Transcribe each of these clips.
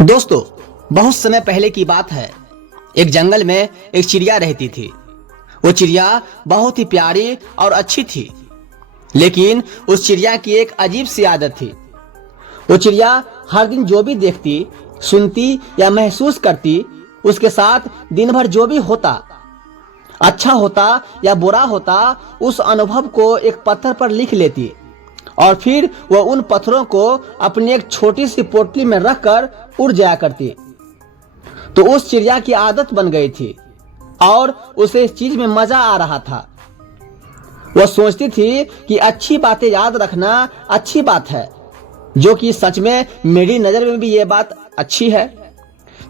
दोस्तों, बहुत समय पहले की बात है। एक जंगल में एक चिड़िया रहती थी। वो चिड़िया बहुत ही प्यारी और अच्छी थी, लेकिन उस चिड़िया की एक अजीब सी आदत थी। वो चिड़िया हर दिन जो भी देखती, सुनती या महसूस करती, उसके साथ दिन भर जो भी होता, अच्छा होता या बुरा होता, उस अनुभव को एक पत्थर पर लिख लेती और फिर वह उन पत्थरों को अपनी एक छोटी सी पोटली में रखकर उड़ जाया करती। तो उस चिड़िया की आदत बन गई थी और उसे इस चीज में मजा आ रहा था। वह सोचती थी कि अच्छी बातें याद रखना अच्छी बात है, जो कि सच में मेरी नजर में भी ये बात अच्छी है।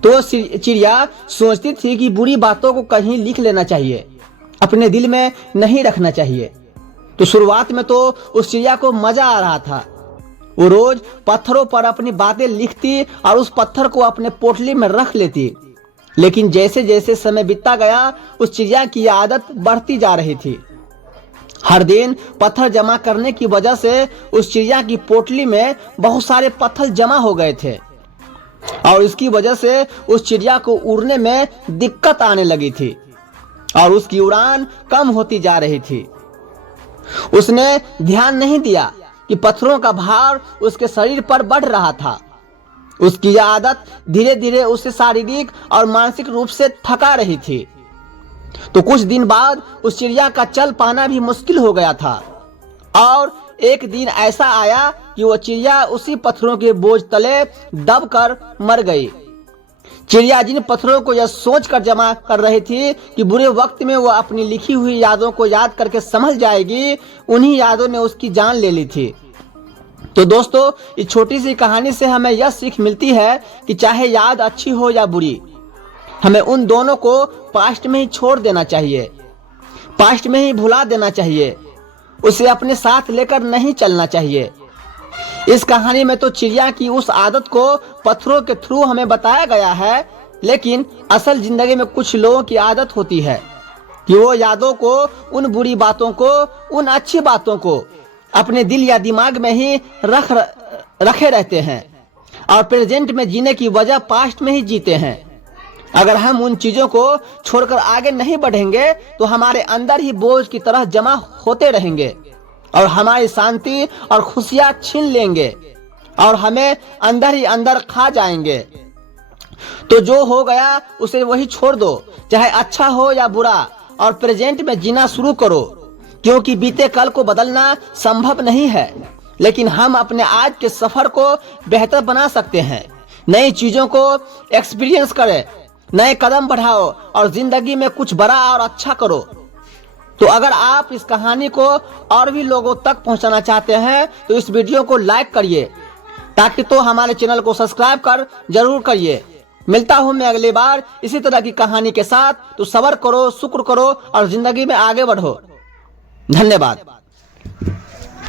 तो चिड़िया सोचती थी कि बुरी बातों को कहीं लिख लेना चाहिए, अपने दिल में नहीं रखना चाहिए। तो शुरुआत में तो उस चिड़िया को मजा आ रहा था। वो रोज पत्थरों पर अपनी बातें लिखती और उस पत्थर को अपने पोटली में रख लेती। लेकिन जैसे जैसे समय बीतता गया, उस चिड़िया की आदत बढ़ती जा रही थी। हर दिन पत्थर जमा करने की वजह से उस चिड़िया की पोटली में बहुत सारे पत्थर जमा हो गए थे और इसकी वजह से उस चिड़िया को उड़ने में दिक्कत आने लगी थी और उसकी उड़ान कम होती जा रही थी। उसने ध्यान नहीं दिया कि पत्थरों का भार उसके शरीर पर बढ़ रहा था। उसकी यह आदत धीरे धीरे उसे शारीरिक और मानसिक रूप से थका रही थी। तो कुछ दिन बाद उस चिड़िया का चल पाना भी मुश्किल हो गया था और एक दिन ऐसा आया कि वो चिड़िया उसी पत्थरों के बोझ तले दबकर मर गई। चिड़िया जिन पत्थरों को यह सोचकर जमा कर रही थी कि बुरे वक्त में वह अपनी लिखी हुई यादों को याद करके संभल जाएगी, उन्हीं यादों ने उसकी जान ले ली थी। तो दोस्तों, इस छोटी सी कहानी से हमें यह सीख मिलती है कि चाहे याद अच्छी हो या बुरी, हमें उन दोनों को पास्ट में ही छोड़ देना चाहिए, पास्ट में ही भुला देना चाहिए, उसे अपने साथ लेकर नहीं चलना चाहिए। इस कहानी में तो चिड़िया की उस आदत को पत्थरों के थ्रू हमें बताया गया है, लेकिन असल जिंदगी में कुछ लोगों की आदत होती है कि वो यादों को, उन बुरी बातों को, उन अच्छी बातों को अपने दिल या दिमाग में ही रखे रहते हैं और प्रेजेंट में जीने की वजह पास्ट में ही जीते हैं। अगर हम उन चीजों को छोड़कर आगे नहीं बढ़ेंगे तो हमारे अंदर ही बोझ की तरह जमा होते रहेंगे और हमारी शांति और खुशियां छीन लेंगे और हमें अंदर ही अंदर खा जाएंगे। तो जो हो गया उसे वही छोड़ दो, चाहे अच्छा हो या बुरा, और प्रेजेंट में जीना शुरू करो, क्योंकि बीते कल को बदलना संभव नहीं है, लेकिन हम अपने आज के सफर को बेहतर बना सकते हैं। नई चीजों को एक्सपीरियंस करें, नए कदम बढ़ाओ और जिंदगी में कुछ बड़ा और अच्छा करो। तो अगर आप इस कहानी को और भी लोगों तक पहुंचाना चाहते हैं तो इस वीडियो को लाइक करिए, ताकि तो हमारे चैनल को सब्सक्राइब कर जरूर करिए। मिलता हूं मैं अगली बार इसी तरह की कहानी के साथ। तो सब्र करो, शुक्र करो और जिंदगी में आगे बढ़ो। धन्यवाद।